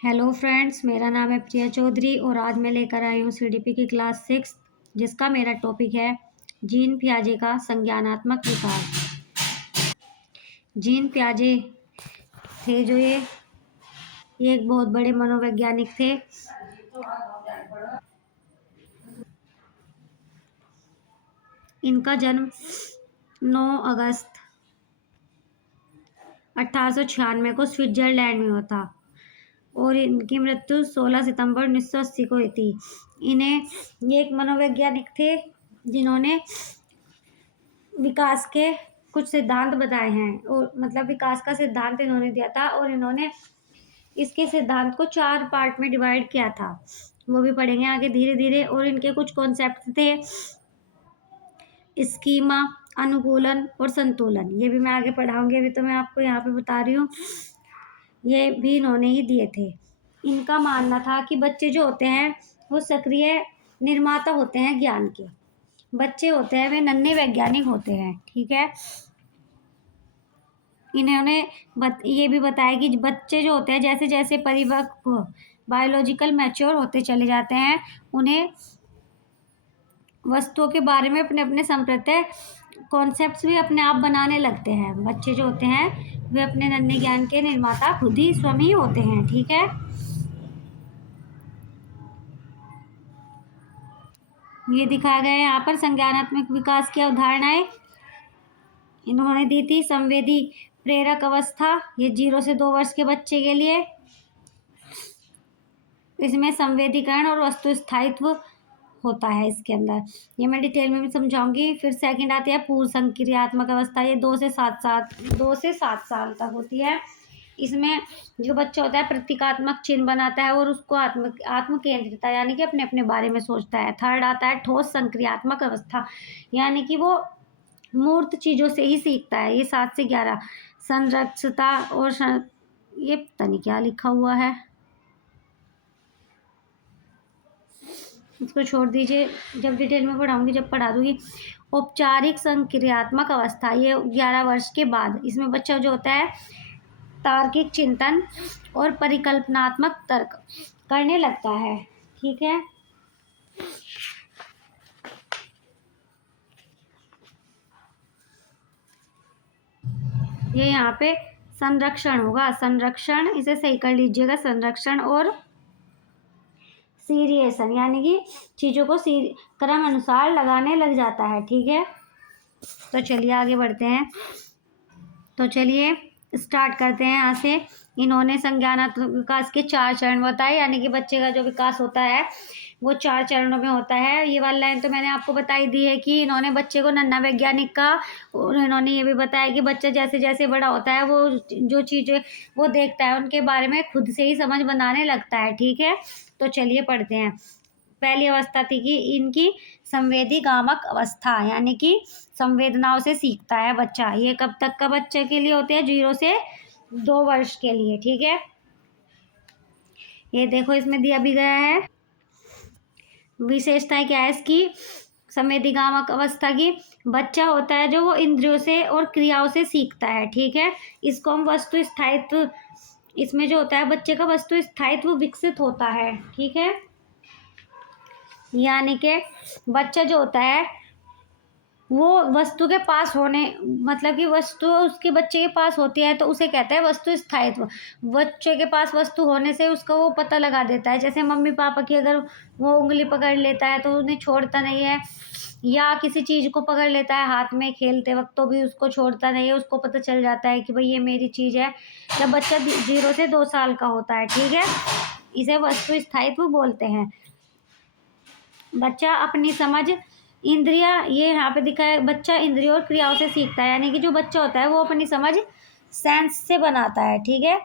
Hello friends, मेरा नाम है प्रिया चौधरी और आज मैं लेकर आई हूँ सीडीपी की क्लास 6 जिसका मेरा टॉपिक है जीन पियाजे का संज्ञानात्मक विकास। जीन पियाजे थे जो ये एक बहुत बड़े मनोवैज्ञानिक थे। इनका जन्म 9 अगस्त 1896 को स्विट्जरलैंड में हुआ था और इनकी मृत्यु 16 सितंबर 1980 को हुई थी। ये एक मनोवैज्ञानिक थे जिन्होंने विकास के कुछ सिद्धांत बताए हैं और मतलब विकास का सिद्धांत इन्होंने दिया था और इन्होंने इसके सिद्धांत को 4 पार्ट में डिवाइड किया था। वो भी पढ़ेंगे आगे धीरे धीरे। और इनके कुछ कॉन्सेप्ट थे, स्कीमा, अनुकूलन और संतुलन। ये भी मैं आगे पढ़ाऊंगी, अभी तो मैं आपको यहाँ पे बता रही हूँ। ये भी इन्होंने ही दिए थे। इनका मानना था कि बच्चे जो होते हैं वो सक्रिय निर्माता होते हैं ज्ञान के। बच्चे होते हैं वे नन्हे वैज्ञानिक होते हैं, ठीक है। इन्होंने ये भी बताया कि बच्चे जो होते हैं जैसे जैसे परिपक्व बायोलॉजिकल मैच्योर होते चले जाते हैं, उन्हें वस्तुओं के बारे में अपने अपने संप्रत्यय कॉन्सेप्ट्स भी अपने आप बनाने लगते हैं। बच्चे जो होते हैं वे अपने नन्हे ज्ञान के निर्माता खुद ही स्वयं ही होते हैं, ठीक है। ये दिखाया गया है यहाँ पर संज्ञानात्मक विकास की अवधारणाएं इन्होंने दी थी। संवेदी प्रेरक अवस्था, ये 0 से 2 वर्ष के बच्चे के लिए। इसमें संवेदीकरण और वस्तु स्थायित्व होता है इसके अंदर। ये मैं डिटेल में भी समझाऊंगी। फिर सेकंड आती है पूर्व संक्रियात्मक अवस्था, ये 2 से 7 साल तक होती है। इसमें जो बच्चा होता है प्रतीकात्मक चिन्ह बनाता है और उसको आत्म केंद्रिता यानी कि अपने अपने बारे में सोचता है। थर्ड आता है ठोस संक्रियात्मक अवस्था, यानी कि वो मूर्त चीज़ों से ही सीखता है। ये 7 से 11। संरक्षता और ये पता नहीं क्या लिखा हुआ है, इसको छोड़ दीजिए, जब डिटेल में पढ़ाऊंगी जब पढ़ा दूंगी। औपचारिक संक्रियात्मक अवस्था, ये 11 वर्ष के बाद। इसमें बच्चा जो होता है तार्किक चिंतन और परिकल्पनात्मक तर्क करने लगता है, ठीक है। ये यहाँ पे संरक्षण होगा, संरक्षण, इसे सही कर लीजिएगा। संरक्षण और सीरिएशन यानी कि चीज़ों को क्रम अनुसार लगाने लग जाता है, ठीक है। तो चलिए आगे बढ़ते हैं। तो चलिए स्टार्ट करते हैं यहाँ से। इन्होंने संज्ञानात्मक विकास के 4 चरण बताए, यानी कि बच्चे का जो विकास होता है वो 4 चरणों में होता है। ये वाली लाइन तो मैंने आपको बताई दी है कि इन्होंने बच्चे को नन्हा वैज्ञानिक का, और इन्होंने ये भी बताया कि बच्चा जैसे जैसे बड़ा होता है वो जो चीज़ें वो देखता है उनके बारे में खुद से ही समझ बनाने लगता है, ठीक है। तो चलिए पढ़ते हैं। पहली अवस्था थी कि इनकी संवेदी गामक अवस्था, यानी कि संवेदनाओं से सीखता है बच्चा। ये कब तक का बच्चे के लिए होते हैं? 0 से 2 वर्ष के लिए, ठीक है। ये देखो इसमें दिया भी गया है। विशेषताएं क्या है इसकी संवेदीगामक अवस्था की? बच्चा होता है जो वो इंद्रियों से और क्रियाओं से सीखता है, ठीक है। इसको हम वस्तु स्थायित्व, इसमें जो होता है बच्चे का वस्तु स्थायित्व विकसित होता है, ठीक है। यानी कि बच्चा जो होता है वो वस्तु के पास होने, मतलब कि वस्तु उसके बच्चे के पास होती है तो उसे कहते हैं वस्तु स्थायित्व। बच्चे के पास वस्तु होने से उसका वो पता लगा देता है। जैसे मम्मी पापा की अगर वो उंगली पकड़ लेता है तो उन्हें छोड़ता नहीं है, या किसी चीज़ को पकड़ लेता है हाथ में खेलते वक्त तो भी उसको छोड़ता नहीं है, उसको पता चल जाता है कि भाई ये मेरी चीज़ है। जब बच्चा 0 से 2 साल का होता है, ठीक है, इसे वस्तु स्थायित्व बोलते हैं। बच्चा अपनी समझ इंद्रिया, ये यहाँ पे दिखा है बच्चा इंद्रियों और क्रियाओं से सीखता है, यानी कि जो बच्चा होता है वो अपनी समझ सेंस से बनाता है, ठीक है।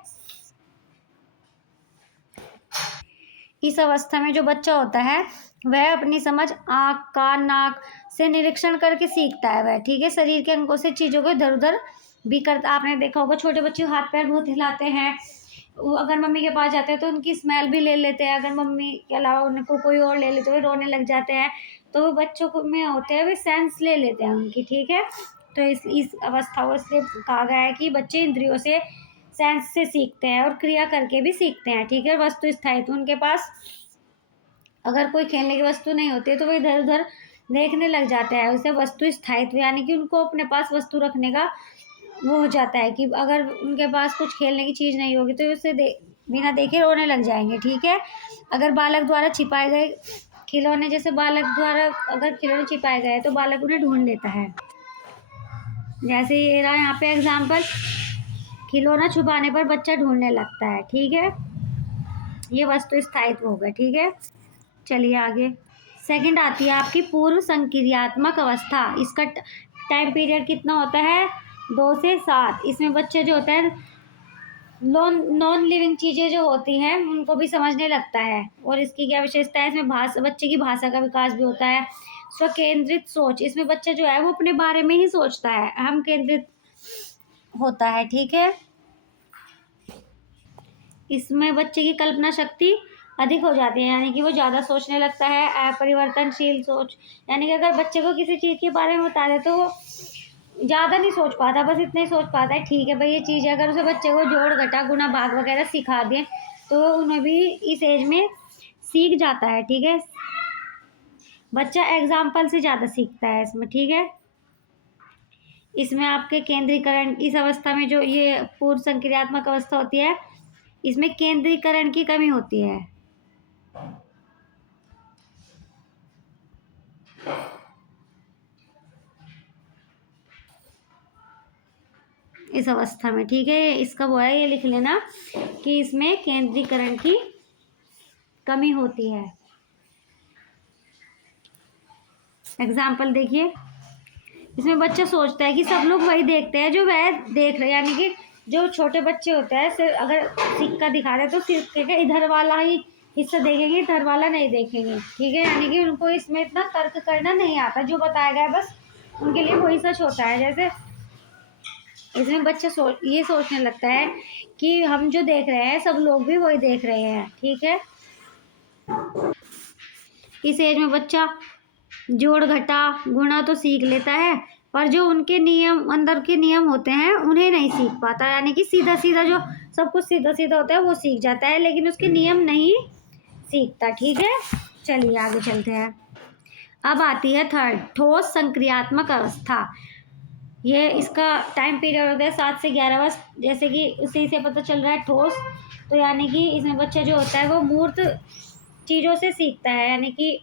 इस अवस्था में जो बच्चा होता है वह अपनी समझ आँख, कान, नाक से निरीक्षण करके सीखता है वह, ठीक है। शरीर के अंगों से चीज़ों को इधर उधर भी करता, आपने देखा होगा छोटे बच्चे हाथ पैर बहुत हिलाते हैं। वो अगर मम्मी के पास जाते हैं तो उनकी स्मेल भी ले लेते हैं, अगर मम्मी के अलावा उनको कोई और ले लेते हैं रोने लग जाते हैं। तो वो बच्चों को में होते हैं वे सेंस ले लेते हैं उनकी, ठीक है। तो इस अवस्था को इसलिए कहा गया है कि बच्चे इंद्रियों से सेंस से सीखते हैं और क्रिया करके भी सीखते हैं, ठीक है। वस्तु स्थायित्व, उनके पास अगर कोई खेलने की वस्तु नहीं होती है तो वो इधर उधर देखने लग जाते हैं, उसे वस्तु स्थायित्व, यानी कि उनको अपने पास वस्तु रखने का वो हो जाता है कि अगर उनके पास कुछ खेलने की चीज़ नहीं होगी तो उसे बिना देखे रोने लग जाएंगे, ठीक है। अगर बालक द्वारा छिपाए गए खिलौने, जैसे बालक द्वारा अगर खिलौने छिपाए गए तो बालक उन्हें ढूंढ लेता है। जैसे ये रहा यहाँ पे एग्जाम्पल, खिलौना छुपाने पर बच्चा ढूंढने लगता है, ठीक है। ये वस्तु स्थायित्व हो गया, ठीक है। चलिए आगे। सेकंड आती है आपकी पूर्व संक्रियात्मक अवस्था। इसका टाइम पीरियड कितना होता है? 2 से 7। इसमें बच्चे जो होते हैं नॉन लिविंग चीज़ें जो होती हैं उनको भी समझने लगता है। और इसकी क्या विशेषता है? इसमें बच्चे की भाषा का विकास भी होता है। स्वकेंद्रित सोच, इसमें बच्चा जो है वो अपने बारे में ही सोचता है, अहम केंद्रित होता है, ठीक है। इसमें बच्चे की कल्पना शक्ति अधिक हो जाती है, यानी कि वो ज़्यादा सोचने लगता है। अपरिवर्तनशील सोच, यानी कि अगर बच्चे को किसी चीज़ के बारे में बता दे तो वो ज़्यादा नहीं सोच पाता, बस इतना ही सोच पाता है, ठीक है भाई ये चीज़ है। अगर उसे बच्चे को जोड़ घटा गुणा भाग वगैरह सिखा दें तो उन्हें भी इस एज में सीख जाता है, ठीक है। बच्चा एग्जाम्पल से ज़्यादा सीखता है इसमें, ठीक है। इसमें आपके केंद्रीकरण, इस अवस्था में जो ये पूर्व संक्रियात्मक अवस्था होती है इसमें केंद्रीकरण की कमी होती है इस अवस्था में, ठीक है। इसका वो है, ये लिख लेना कि इसमें केंद्रीकरण की कमी होती है। एग्जाम्पल देखिए, इसमें बच्चा सोचता है कि सब लोग वही देखते हैं जो वह देख रहे हैं, यानी कि जो छोटे बच्चे होते हैं सिर्फ अगर सिक्का दिखा रहे तो सिक्के के इधर वाला ही हिस्सा देखेंगे, इधर वाला नहीं देखेंगे, ठीक है। यानी कि उनको इसमें इतना तर्क करना नहीं आता, जो बताया गया बस उनके लिए वही सच होता है। जैसे इसमें बच्चा ये सोचने लगता है कि हम जो देख रहे हैं सब लोग भी वही देख रहे हैं, ठीक है। इस एज में बच्चा जोड़ घटा गुणा तो सीख लेता है, पर जो उनके नियम, अंदर के नियम होते हैं उन्हें नहीं सीख पाता, यानी कि सीधा सीधा जो सब कुछ सीधा सीधा होता है वो सीख जाता है, लेकिन उसके नियम नहीं सीखता, ठीक है। चलिए आगे चलते हैं। अब आती है थर्ड, ठोस संक्रियात्मक अवस्था। ये इसका टाइम पीरियड होता है 7 से 11 वर्ष, जैसे कि उसी से पता चल रहा है ठोस, तो यानी कि इसमें बच्चा जो होता है वो मूर्त चीज़ों से सीखता है, यानी कि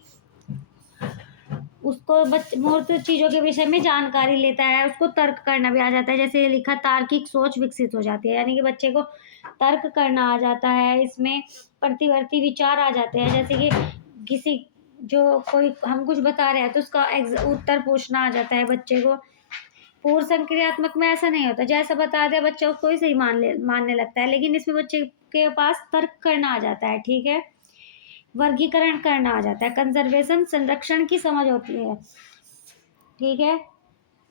उसको मूर्त चीज़ों के विषय में जानकारी लेता है, उसको तर्क करना भी आ जाता है। जैसे ये लिखा, तार्किक सोच विकसित हो जाती है, यानी कि बच्चे को तर्क करना आ जाता है, इसमें प्रतिवर्ती विचार आ जाते हैं। जैसे कि किसी जो कोई हम कुछ बता रहे हैं तो उसका उत्तर पूछना आ जाता है बच्चे को। पूर्व संक्रियात्मक में ऐसा नहीं होता, जैसा बता दिया बच्चा उसको ही सही मानने लगता है, लेकिन इसमें बच्चे के पास तर्क करना आ जाता है, ठीक है। वर्गीकरण करना आ जाता है, कंजर्वेशन संरक्षण की समझ होती है, ठीक है।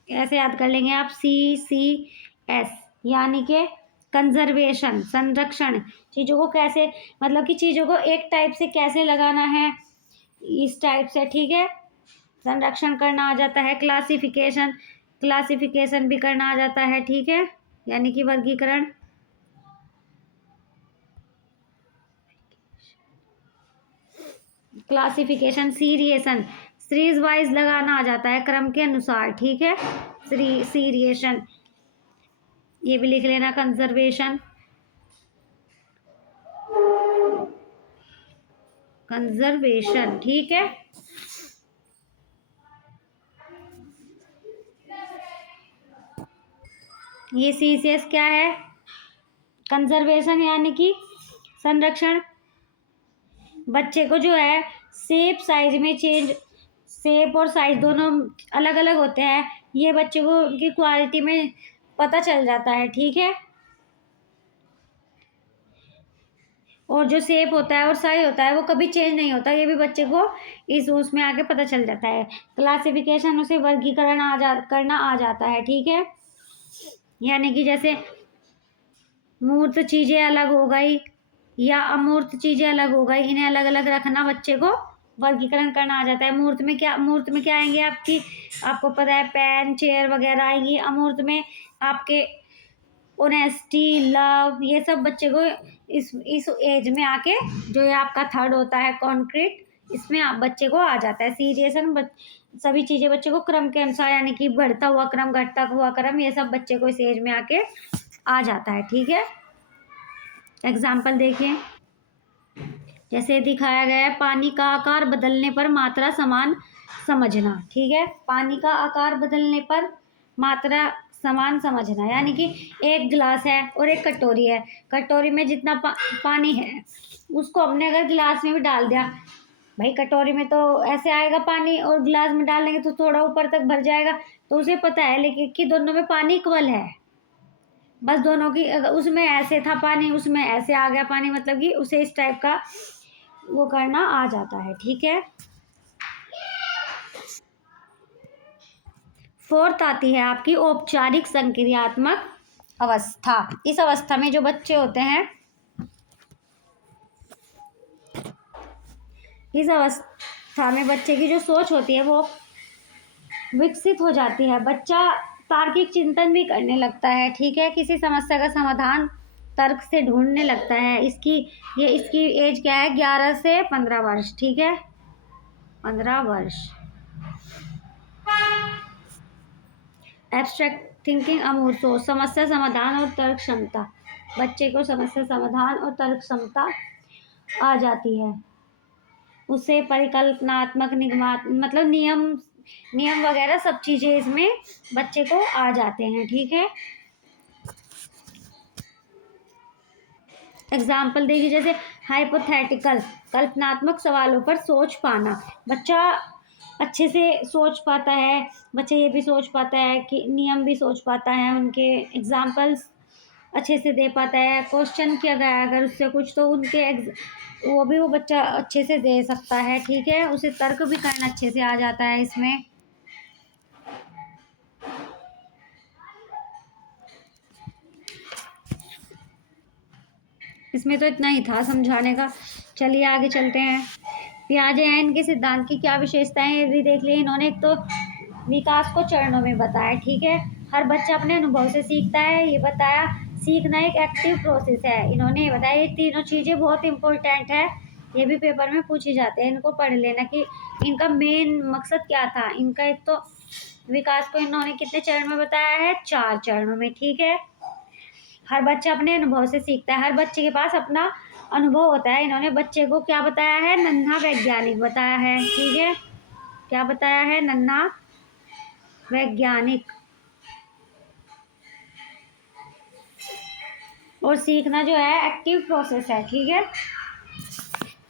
ऐसे याद कर लेंगे आप, CCS, यानी कि कंजर्वेशन संरक्षण, चीज़ों को कैसे, मतलब कि चीज़ों को एक टाइप से कैसे लगाना है इस टाइप से, ठीक है। संरक्षण करना आ जाता है। क्लासिफिकेशन भी करना आ जाता है, ठीक है, यानी कि वर्गीकरण। क्लासिफिकेशन, सीरीज वाइज लगाना आ जाता है, क्रम के अनुसार, ठीक है। सीरिएशन ये भी लिख लेना। कंजर्वेशन, ठीक है। ये CCS क्या है? कंजर्वेशन यानी कि संरक्षण। बच्चे को जो है शेप साइज में चेंज, शेप और साइज दोनों अलग अलग होते हैं, ये बच्चे को उनकी क्वालिटी में पता चल जाता है, ठीक है। और जो शेप होता है और साइज होता है वो कभी चेंज नहीं होता, ये भी बच्चे को इस उसमें आके पता चल जाता है। क्लासिफिकेशन, उसे वर्गीकरण करना आ जाता है, ठीक है। यानी कि जैसे मूर्त चीज़ें अलग हो गई या अमूर्त चीज़ें अलग हो गई, इन्हें अलग अलग रखना बच्चे को वर्गीकरण करना आ जाता है। मूर्त में क्या आएंगे आपकी, आपको पता है पेन चेयर वगैरह आएंगी। अमूर्त में आपके ऑनेस्टी, लव, ये सब बच्चे को इस एज में आके, जो ये आपका थर्ड होता है कॉन्क्रीट, इसमें आप बच्चे को आ जाता है। सीरियस सभी चीज़ें बच्चे को क्रम के अनुसार, यानी कि बढ़ता हुआ क्रम, घटता हुआ क्रम, ये सब बच्चे को इस एज में आके आ जाता है। ठीक है, एग्जाम्पल देखिए, जैसे दिखाया गया है, पानी का आकार बदलने पर मात्रा समान समझना। ठीक है, पानी का आकार बदलने पर मात्रा समान समझना, यानी कि एक गिलास है और एक कटोरी है, कटोरी में जितना पानी है उसको हमने अगर गिलास में भी डाल दिया, भाई कटोरी में तो ऐसे आएगा पानी, और गिलास में डालेंगे तो थोड़ा ऊपर तक भर जाएगा, तो उसे पता है लेकिन कि दोनों में पानी इक्वल है, बस दोनों की, उसमें ऐसे था पानी, उसमें ऐसे आ गया पानी, मतलब कि उसे इस टाइप का वो करना आ जाता है। ठीक है, फोर्थ आती है आपकी औपचारिक संक्रियात्मक अवस्था। इस अवस्था में जो बच्चे होते हैं, इस अवस्था में बच्चे की जो सोच होती है वो विकसित हो जाती है, बच्चा तार्किक चिंतन भी करने लगता है। ठीक है, किसी समस्या का समाधान तर्क से ढूंढने लगता है। इसकी एज क्या है, 11 से 15 वर्ष। ठीक है, 15 वर्ष। एब्स्ट्रैक्ट थिंकिंग अमूर्तो, समस्या समाधान और तर्क क्षमता, बच्चे को समस्या समाधान और तर्क क्षमता आ जाती है। उसे परिकल्पनात्मक मतलब नियम वगैरह सब चीज़ें इसमें बच्चे को आ जाते हैं। ठीक है, एग्जाम्पल देखिए, जैसे हाइपोथेटिकल, कल्पनात्मक सवालों पर सोच पाना, बच्चा अच्छे से सोच पाता है, बच्चा ये भी सोच पाता है कि नियम भी सोच पाता है, उनके एग्जाम्पल्स अच्छे से दे पाता है, क्वेश्चन किया गया अगर उससे कुछ तो वो बच्चा अच्छे से दे सकता है। ठीक है, उसे तर्क भी करना अच्छे से आ जाता है इसमें। इसमें तो इतना ही था समझाने का, चलिए आगे चलते हैं। पियाजे हैं, इनके सिद्धांत की क्या विशेषताएं ये भी देख लिए इन्होंने। एक तो विकास को चरणों में बताया। ठीक है, हर बच्चा अपने अनुभव से सीखता है, ये बताया। सीखना एक एक्टिव प्रोसेस है, इन्होंने ये बताया। ये तीनों चीज़ें बहुत इंपॉर्टेंट है, ये भी पेपर में पूछी जाते हैं, इनको पढ़ लेना कि इनका मेन मकसद क्या था। इनका एक तो विकास को इन्होंने कितने चरण में बताया है, 4 चरणों में। ठीक है, हर बच्चा अपने अनुभव से सीखता है, हर बच्चे के पास अपना अनुभव होता है। इन्होंने बच्चे को क्या बताया है, नन्हा वैज्ञानिक बताया है। ठीक है, क्या बताया है, नन्हा वैज्ञानिक। और सीखना जो है एक्टिव प्रोसेस है। ठीक है,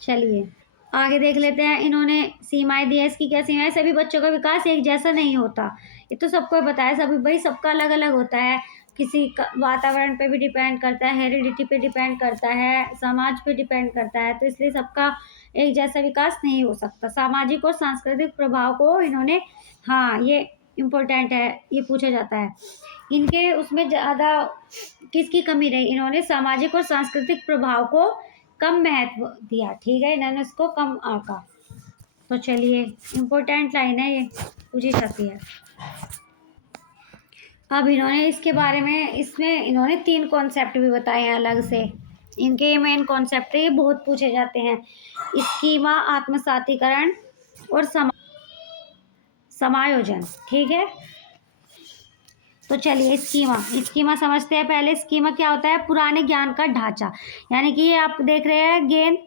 चलिए आगे देख लेते हैं। इन्होंने सीमाएं दी है, इसकी क्या सीमाएं, सभी बच्चों का विकास एक जैसा नहीं होता, ये तो सबको बताया। सभी भाई सबका अलग अलग होता है, किसी का वातावरण पे भी डिपेंड करता है, हेरिडिटी पे डिपेंड करता है, समाज पे डिपेंड करता है, तो इसलिए सबका एक जैसा विकास नहीं हो सकता। सामाजिक और सांस्कृतिक प्रभाव को इन्होंने, हाँ ये इम्पोर्टेंट है, ये पूछा जाता है इनके उसमें ज़्यादा किसकी कमी रही, इन्होंने सामाजिक और सांस्कृतिक प्रभाव को कम महत्व दिया। ठीक है, इन्होंने इसको कम आंका। तो चलिए, इम्पोर्टेंट लाइन है, ये पूछी जाती है। अब इन्होंने इसके बारे में, इसमें इन्होंने 3 कॉन्सेप्ट भी बताए हैं अलग से, इनके ये मेन कॉन्सेप्ट है, ये बहुत पूछे जाते हैं। स्कीमा, आत्मसातीकरण और समायोजन। ठीक है, तो चलिए स्कीमा समझते हैं पहले। स्कीमा क्या होता है, पुराने ज्ञान का ढांचा, यानी कि ये आप देख रहे हैं गेंद,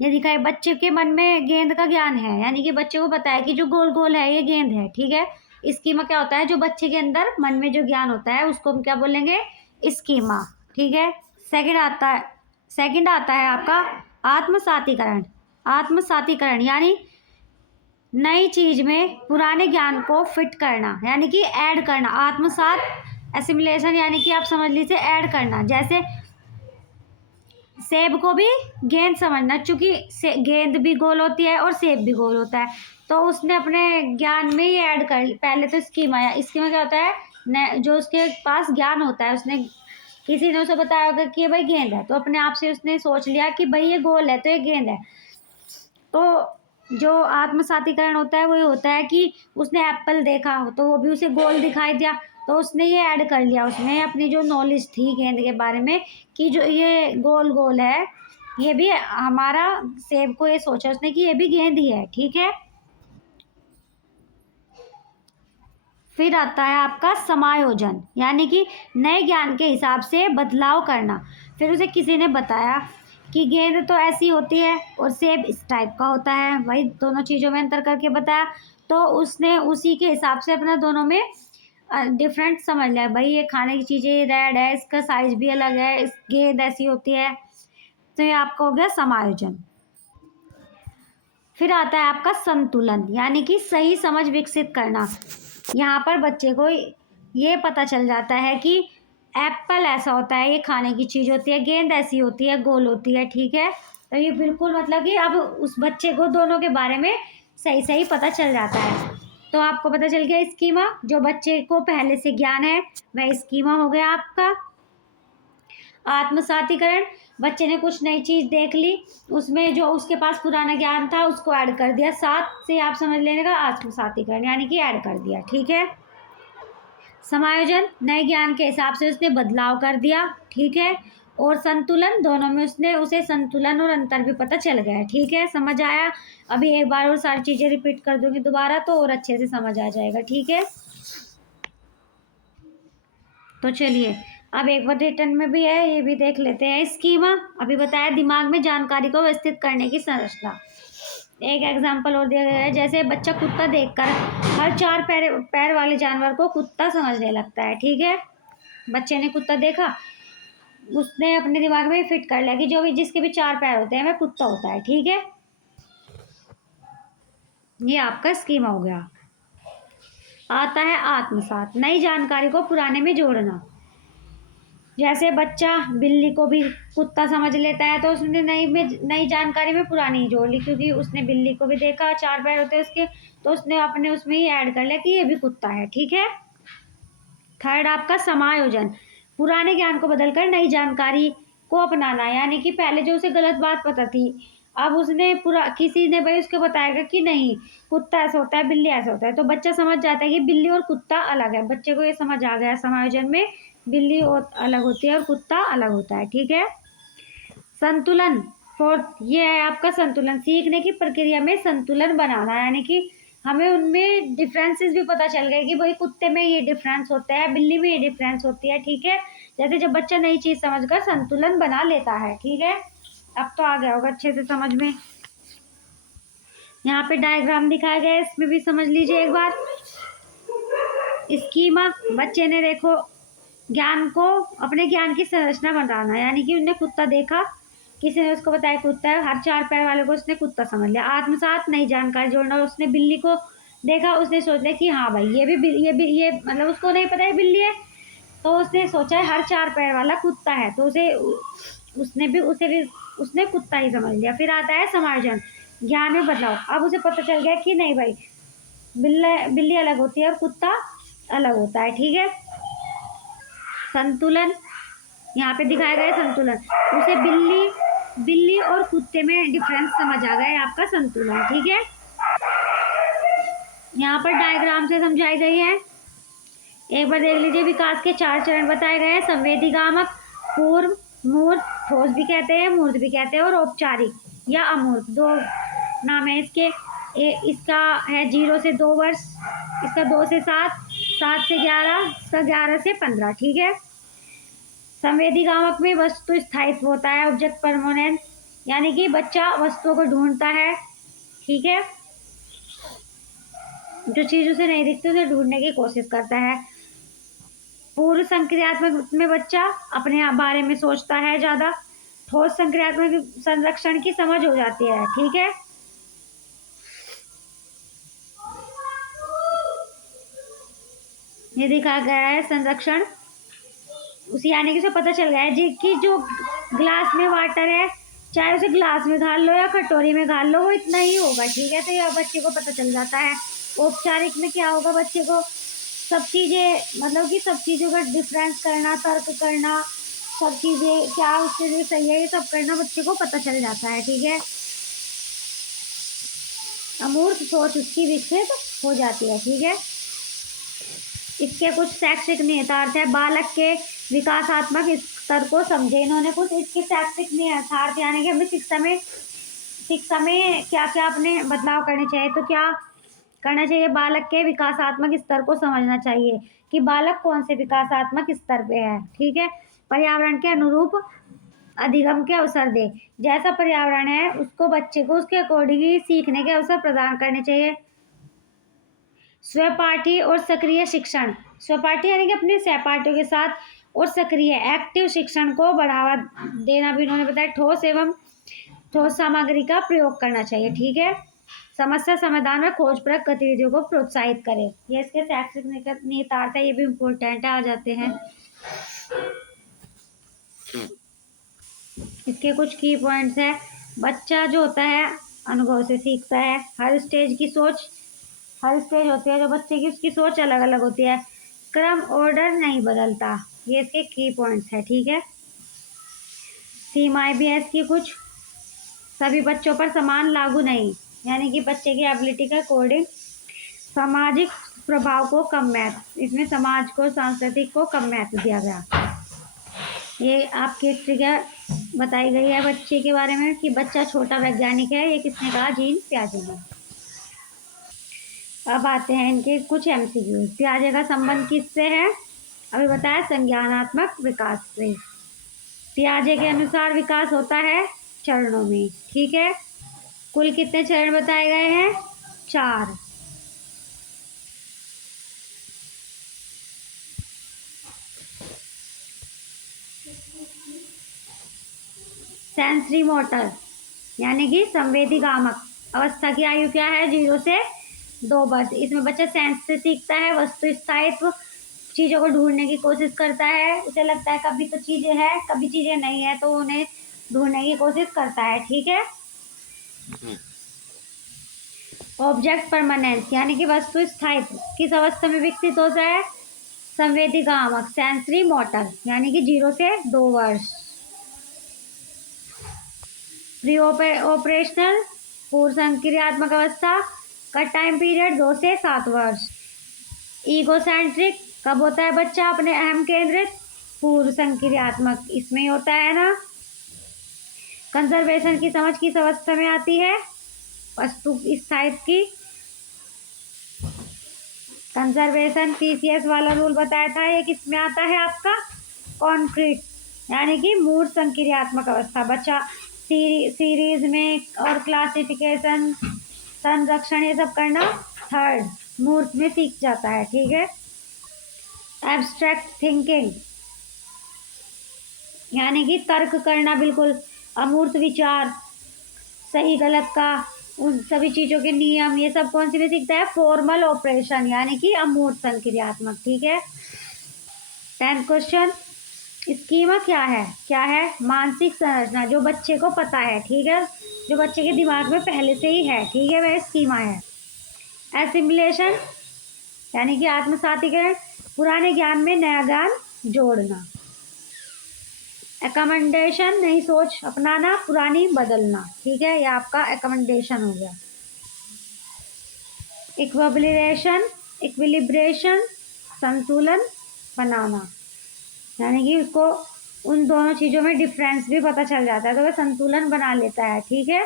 ये दिखाए बच्चे के मन में गेंद का ज्ञान है, यानी कि बच्चे को पता है कि जो गोल गोल है ये गेंद है। ठीक है, स्कीमा क्या होता है, जो बच्चे के अंदर मन में जो ज्ञान होता है उसको हम क्या बोलेंगे, स्कीमा। ठीक है, सेकंड आता है आपका आत्मसातीकरण यानी नई चीज में पुराने ज्ञान को फिट करना, यानी कि ऐड करना। आत्मसात एसिमिलेशन, यानी कि आप समझ लीजिए ऐड करना। जैसे सेब को भी गेंद समझना, चूंकि गेंद भी गोल होती है और सेब भी गोल होता है, तो उसने अपने ज्ञान में ही ऐड कर, पहले तो स्कीमा क्या होता है, जो उसके पास ज्ञान होता है, उसने किसी ने उसे बताया होगा कि ये भाई गेंद है, तो अपने आप से उसने सोच लिया कि भाई ये गोल है तो ये गेंद है। तो जो आत्मसातीकरण होता है वो ये होता है कि उसने एप्पल देखा तो वो भी उसे गोल दिखाई दिया, तो उसने ये ऐड कर लिया, उसने अपनी जो नॉलेज थी गेंद के बारे में कि जो ये गोल गोल है, ये भी हमारा सेब को ये सोचा उसने कि ये भी गेंद ही है, ठीक है। फिर आता है आपका समायोजन, यानी कि नए ज्ञान के हिसाब से बदलाव करना। फिर उसे किसी ने बताया कि गेंद तो ऐसी होती है और सेब इस टाइप का होता है, वही दोनों चीज़ों में अंतर करके बताया। तो उसने उसी के हिसाब से अपना दोनों में डिफरेंट समझ लिया, भाई ये खाने की चीज़ें रेड है, इसका साइज भी अलग है, इस गेंद ऐसी होती है। तो ये आपका हो गया समायोजन। फिर आता है आपका संतुलन, यानी कि सही समझ विकसित करना। यहाँ पर बच्चे को ये पता चल जाता है कि एप्पल ऐसा होता है, ये खाने की चीज़ होती है, गेंद ऐसी होती है, गोल होती है, ठीक है। तो ये बिल्कुल मतलब कि अब उस बच्चे को दोनों के बारे में सही सही पता चल जाता है। तो आपको पता चल गया स्कीमा, जो बच्चे को पहले से ज्ञान है वह स्कीमा हो गया आपका। आत्मसातीकरण, बच्चे ने कुछ नई चीज़ देख ली, उसमें जो उसके पास पुराना ज्ञान था उसको ऐड कर दिया, साथ से आप समझ लेने का आत्मसातीकरण, यानी कि ऐड कर दिया, ठीक है। समायोजन, नए ज्ञान के हिसाब से उसने बदलाव कर दिया, ठीक है। और संतुलन, दोनों में उसने उसे संतुलन और अंतर भी पता चल गया, ठीक है। समझ आया? अभी एक बार और सारी चीज़ें रिपीट कर दूंगी दोबारा तो और अच्छे से समझ आ जाएगा, ठीक है। तो चलिए अब एक बार रिटर्न में भी है, ये भी देख लेते हैं। स्कीमा अभी बताया, दिमाग में जानकारी को व्यवस्थित करने की संरचना। एक एग्जाम्पल और दिया गया है, जैसे बच्चा कुत्ता देखकर हर चार पैर वाले जानवर को कुत्ता समझने लगता है, ठीक है। बच्चे ने कुत्ता देखा, उसने अपने दिमाग में फिट कर लिया कि जो भी जिसके भी चार पैर होते हैं वह कुत्ता होता है, ठीक है। ये आपका स्कीमा हो गया। आता है आत्मसात, नई जानकारी को पुराने में जोड़ना। जैसे बच्चा बिल्ली को भी कुत्ता समझ लेता है, तो उसने नई जानकारी में पुरानी जोड़ ली, क्योंकि उसने बिल्ली को भी देखा, चार पैर होते हैं उसके, तो उसने अपने उसमें ही ऐड कर लिया कि ये भी कुत्ता है, ठीक है। थर्ड आपका समायोजन, पुराने ज्ञान को बदलकर नई जानकारी को अपनाना, यानी कि पहले जो उसे गलत बात पता थी, अब उसने पूरा किसी ने भाई उसको बताएगा कि नहीं कुत्ता ऐसा होता है, बिल्ली ऐसा होता है, तो बच्चा समझ जाता है कि बिल्ली और कुत्ता अलग है, बच्चे को ये समझ आ गया समायोजन में बिल्ली और अलग होती है और कुत्ता अलग होता है, ठीक है। संतुलन, फोर्थ ये है आपका संतुलन, सीखने की प्रक्रिया में संतुलन बनाना, यानी कि हमें उनमें डिफरेंसेस भी पता चल गए कि भाई कुत्ते में ये डिफरेंस होता है, बिल्ली में ये डिफरेंस होती है, ठीक है। जैसे जब बच्चा नई चीज़ समझकर संतुलन बना लेता है, ठीक है। अब तो आ गया होगा अच्छे से समझ में। यहाँ पे डायग्राम दिखाया गया है, इसमें भी समझ लीजिए एक बार। स्कीमा, बच्चे ने देखो ज्ञान को अपने ज्ञान की संरचना बनाना, यानी कि उन्हें कुत्ता देखा, किसी ने उसको बताया कुत्ता है, हर चार पैर वाले को उसने कुत्ता समझ लिया। आत्मसात, नई जानकारी जोड़ना, उसने बिल्ली को देखा, उसने सोच लिया कि हाँ भाई ये मतलब उसको नहीं पता है बिल्ली है, तो उसने सोचा है हर चार पैर वाला कुत्ता है, तो उसने कुत्ता ही समझ लिया। फिर आता है समायोजन, ज्ञान में बदलाव, अब उसे पता चल गया कि नहीं भाई बिल्ली अलग होती है और कुत्ता अलग होता है, ठीक है। संतुलन, यहाँ पे दिखाया गया है संतुलन, उसे बिल्ली और कुत्ते में डिफरेंस समझ आ गया है, आपका संतुलन, ठीक है। यहाँ पर डायग्राम से समझाई गई है, एक बार देख लीजिए। विकास के चार चरण बताए गए हैं, संवेदीगामक, पूर्व, मूर्त, ठोस भी कहते हैं, मूर्त भी कहते हैं, और औपचारिक या अमूर्त, दो नाम है इसके। इसका है 0 से 2 वर्ष, इसका 2 से 7, 7 से 11, इसका 11 से 15, ठीक है। संवेदीगामक में वस्तु स्थायित्व होता है, ऑब्जेक्ट परमानेंस, यानी कि बच्चा वस्तुओं को ढूंढता है, ठीक है। जो चीज उसे नहीं दिखती उसे ढूंढने की कोशिश करता है। पूर्व संक्रियात्मक में बच्चा अपने बारे में सोचता है ज्यादा। ठोस संक्रियात्मक संरक्षण की समझ हो जाती है, ठीक है। ये दिखा गया है संरक्षण, उसी यानी कि उसे पता चल गया है जी कि जो ग्लास में वाटर है, चाहे उसे ग्लास में घाल लो या कटोरी में घाल लो, वो इतना ही होगा, ठीक है। तो यह बच्चे को पता चल जाता है। औपचारिक में क्या होगा, बच्चे को सब चीज़ें मतलब कि सब चीज़ों का डिफरेंस करना, तर्क करना, सब चीज़ें क्या उसके लिए सही है, ये सब करना बच्चे को पता चल जाता है, ठीक है। अमूर्त सोच उसकी विकसित हो जाती है, ठीक है। इसके कुछ शैक्षिक निहितार्थ है। बालक के विकासात्मक स्तर को समझे। इन्होंने कुछ इसके शैक्षिक निहितार्थ यानी कि हमें शिक्षा में क्या क्या अपने बदलाव करने चाहिए। तो क्या करना चाहिए? बालक के विकासात्मक स्तर को समझना चाहिए कि बालक कौन से विकासात्मक स्तर पे है। ठीक है। पर्यावरण के अनुरूप अधिगम के अवसर दे। जैसा पर्यावरण है उसको बच्चे को उसके अकॉर्डिंग ही सीखने के अवसर प्रदान करने चाहिए। स्वपाठी और सक्रिय शिक्षण। स्वपाठी यानी कि अपने सहपाठियों के साथ और सक्रिय एक्टिव शिक्षण को बढ़ावा देना भी इन्होंने बताया। ठोस सामग्री का प्रयोग करना चाहिए। ठीक है। समस्या समाधान में खोजप्रद गतिविधियों को प्रोत्साहित करें। ये इसके शैक्षिक निहितार्थ है, ये भी इम्पोर्टेंट है, आ जाते हैं। इसके कुछ की पॉइंट्स है। बच्चा जो होता है अनुभव से सीखता है। हर स्टेज होती है जो बच्चे की, उसकी सोच अलग अलग होती है। क्रम ऑर्डर नहीं बदलता। ये इसके की पॉइंट्स है। ठीक है। सीमाएं भी है इसकी कुछ। सभी बच्चों पर समान लागू नहीं, यानी कि बच्चे की एबिलिटी के अकॉर्डिंग। सामाजिक प्रभाव को कम महत्व, इसमें समाज को, सांस्कृतिक को कम महत्व दिया गया। ये आपकी ट्रिगर बताई गई है बच्चे के बारे में कि बच्चा छोटा वैज्ञानिक है। ये किसने कहा? जीन पियाजे ने। अब आते हैं इनके कुछ एमसीक्यू। पियाजे का संबंध किससे है? अभी बताया, संज्ञानात्मक विकास से। पियाजे के अनुसार विकास होता है चरणों में। ठीक है। कुल कितने चरण बताए गए हैं? 4। सेंसरी मोटर यानी कि संवेदीगामक अवस्था की आयु क्या है? 0 से 2 वर्ष। इसमें बच्चा सेंस से सीखता है, वस्तु स्थायित्व, चीज़ों को ढूंढने की कोशिश करता है। उसे लगता है कभी तो चीज़ें हैं, कभी चीज़ें नहीं है, तो उन्हें ढूंढने की कोशिश करता है। ठीक है। ऑब्जेक्ट परमानेंस यानी कि वस्तु स्थायित्व किस अवस्था में विकसित होता है? संवेदीगामक सेंसरी मोटर यानी कि 0 से 2 वर्ष। प्री ऑपरेशनल पूर्व संक्रियात्मक अवस्था का टाइम पीरियड 2 से 7 वर्ष। ईगोसेंट्रिक कब होता है बच्चा अपने अहम केंद्रित? पूर्व संक्रियात्मक, इसमें होता है ना। कंजर्वेशन की समझ किस अवस्था में आती है? वस्तु स्थायित्व की। कंजर्वेशन पीसीएस वाला रूल बताया था, ये किस में आता है आपका? कॉन्क्रीट यानी कि मूर्त संक्रियात्मक अवस्था। बच्चा सीरीज में और क्लासिफिकेशन, संरक्षण, ये सब करना 3rd मूर्त में सीख जाता है। ठीक है। एब्स्ट्रैक्ट थिंकिंग यानी कि तर्क करना, बिल्कुल अमूर्त विचार, सही गलत का, उन सभी चीज़ों के नियम, ये सब कौन सी में सीखता है? फॉर्मल ऑपरेशन यानी कि अमूर्त संक्रियात्मक। ठीक है। 10th क्वेश्चन, स्कीमा क्या है? क्या है? मानसिक संरचना, जो बच्चे को पता है। ठीक है। जो बच्चे के दिमाग में पहले से ही है। ठीक है, वह स्कीमा है। एसिमिलेशन यानी कि आत्मसातीकरण, पुराने ज्ञान में नया ज्ञान जोड़ना। एकमेंडेशन नई सोच अपनाना, पुरानी बदलना। ठीक है, यह आपका एकमेंडेशन हो गया। इक्विलिब्रेशन संतुलन बनाना, यानी कि उसको उन दोनों चीज़ों में डिफरेंस भी पता चल जाता है, तो वह संतुलन बना लेता है। ठीक है।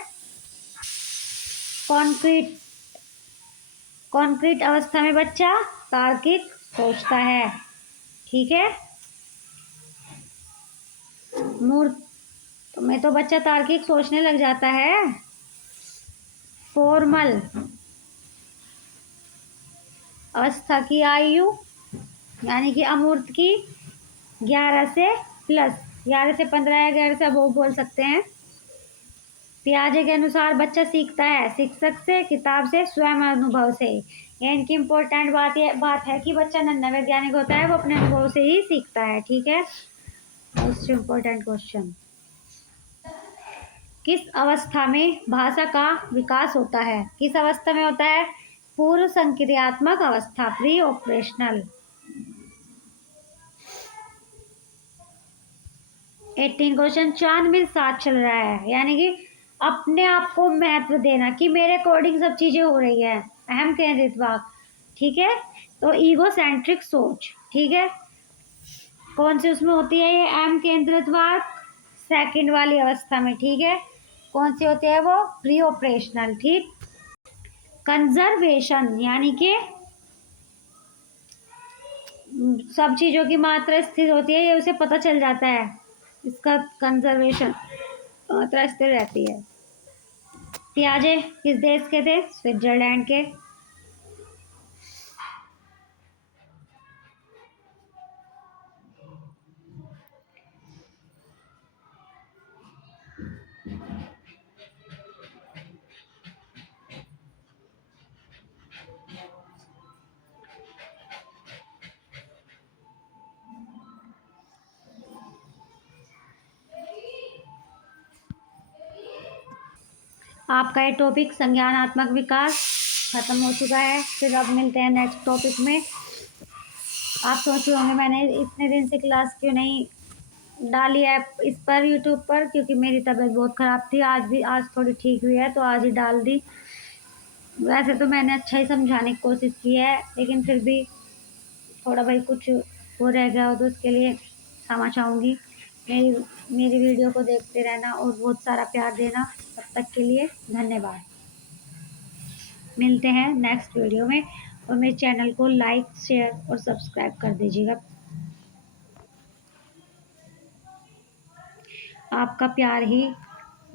कॉन्क्रीट अवस्था में बच्चा तार्किक सोचता है। ठीक है। मूर्त में तो बच्चा तार्किक सोचने लग जाता है। फॉर्मल अवस्था की आयु यानी कि अमूर्त की 11 से 15 या 11 से अब बोल सकते हैं। पियाजे के अनुसार बच्चा सीखता है शिक्षक से, किताब से, स्वयं अनुभव से। ये इनकी इम्पोर्टेंट बात है कि बच्चा नन्हा वैज्ञानिक होता है, वो अपने अनुभव से ही सीखता है। ठीक है। मोस्ट इम्पोर्टेंट क्वेश्चन, किस अवस्था में भाषा का विकास होता है? किस अवस्था में होता है? पूर्व संक्रियात्मक अवस्था, प्री ऑपरेशनल। 18 क्वेश्चन, चांद मेरे साथ चल रहा है यानी कि अपने आप को महत्व देना कि मेरे अकॉर्डिंग सब चीज़ें हो रही है, अहम केंद्रित वाक्य। ठीक है। तो ईगो सेंट्रिक सोच, ठीक है, कौन सी उसमें होती है ये एम केंद्रितवाद, सेकंड वाली अवस्था में, ठीक है। कौन सी होती है वो, प्री ऑपरेशनल, ठीक। कंजर्वेशन यानी कि सब चीजों की मात्रा स्थिर होती है, ये उसे पता चल जाता है, इसका कंजर्वेशन, मात्रा स्थिर रहती है। पियाजे किस देश के थे, स्विट्जरलैंड के। आपका ये टॉपिक संज्ञानात्मक विकास खत्म हो चुका है। फिर अब मिलते हैं नेक्स्ट टॉपिक में। आप सोच रहे होंगे मैंने इतने दिन से क्लास क्यों नहीं डाली है इस पर यूट्यूब पर, क्योंकि मेरी तबीयत बहुत ख़राब थी। आज थोड़ी ठीक हुई है तो आज ही डाल दी। वैसे तो मैंने अच्छा ही समझाने की कोशिश की है, लेकिन फिर भी थोड़ा भाई कुछ वो रह गया हो तो उसके लिए क्षमा चाहूँगी। मेरी मेरी वीडियो को देखते रहना और बहुत सारा प्यार देना। तब तक के लिए धन्यवाद। मिलते हैं नेक्स्ट वीडियो में, और मेरे चैनल को लाइक, शेयर और सब्सक्राइब कर दीजिएगा। आपका प्यार ही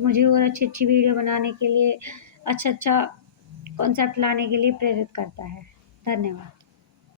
मुझे और अच्छी अच्छी वीडियो बनाने के लिए, अच्छा अच्छा कॉन्सेप्ट लाने के लिए प्रेरित करता है। धन्यवाद।